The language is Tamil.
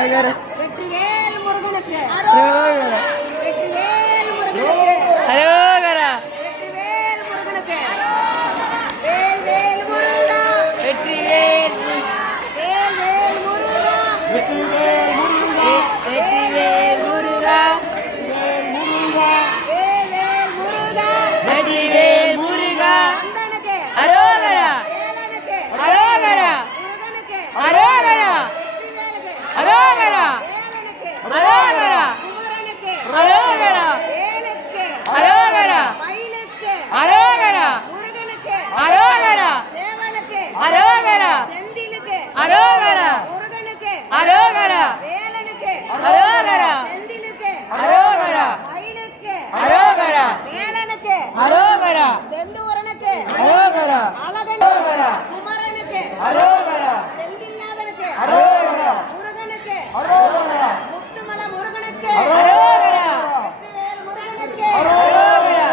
வெற்றிவேல் முருகனுக்கு அரோகரா. வெற்றிவேல் முருகனுக்கு அரோகரா. வெற்றிவேல் முருகனுக்கு வேல் வேல் முருகா வெற்றிவேல் வேல் வேல் முருகா வெற்றிவேல் முருகா. வெற்றிவேல் முருகா. வேல் வேல் முருகா வெற்றிவேல் முருகா. அந்தனுக்கு அரோகரா. வேலனுக்கு அரோகரா. முருகனுக்கு அரோகரா. வெற்றிவேலுக்கு அரோகரா. வேலனுக்கு அரோகரா. குமரனுக்கு அரோகரா. வேலுக்கு அரோகரா. மயிலுக்கு அரோகரா. முருகனுக்கு அரோகரா. சேவலுக்கு அரோகரா. செந்திலுக்கு அரோகரா. முருகனுக்கு அரோகரா. வேலனுக்கு அரோகரா. செந்திலுக்கு அரோகரா. மயிலுக்கு அரோகரா. வேலனுக்கு அரோகரா. செந்தூரனுக்கு அரோகரா. அழகனுக்கு குமரனுக்கு அரோகரா. செந்தில்நாதனுக்கு அரோகரா. முருகனுக்கு அரோகரா. முத்துமல முருகனுக்கு அரோகரா. வெற்றிவேல் முருகனுக்கு அரோகரா.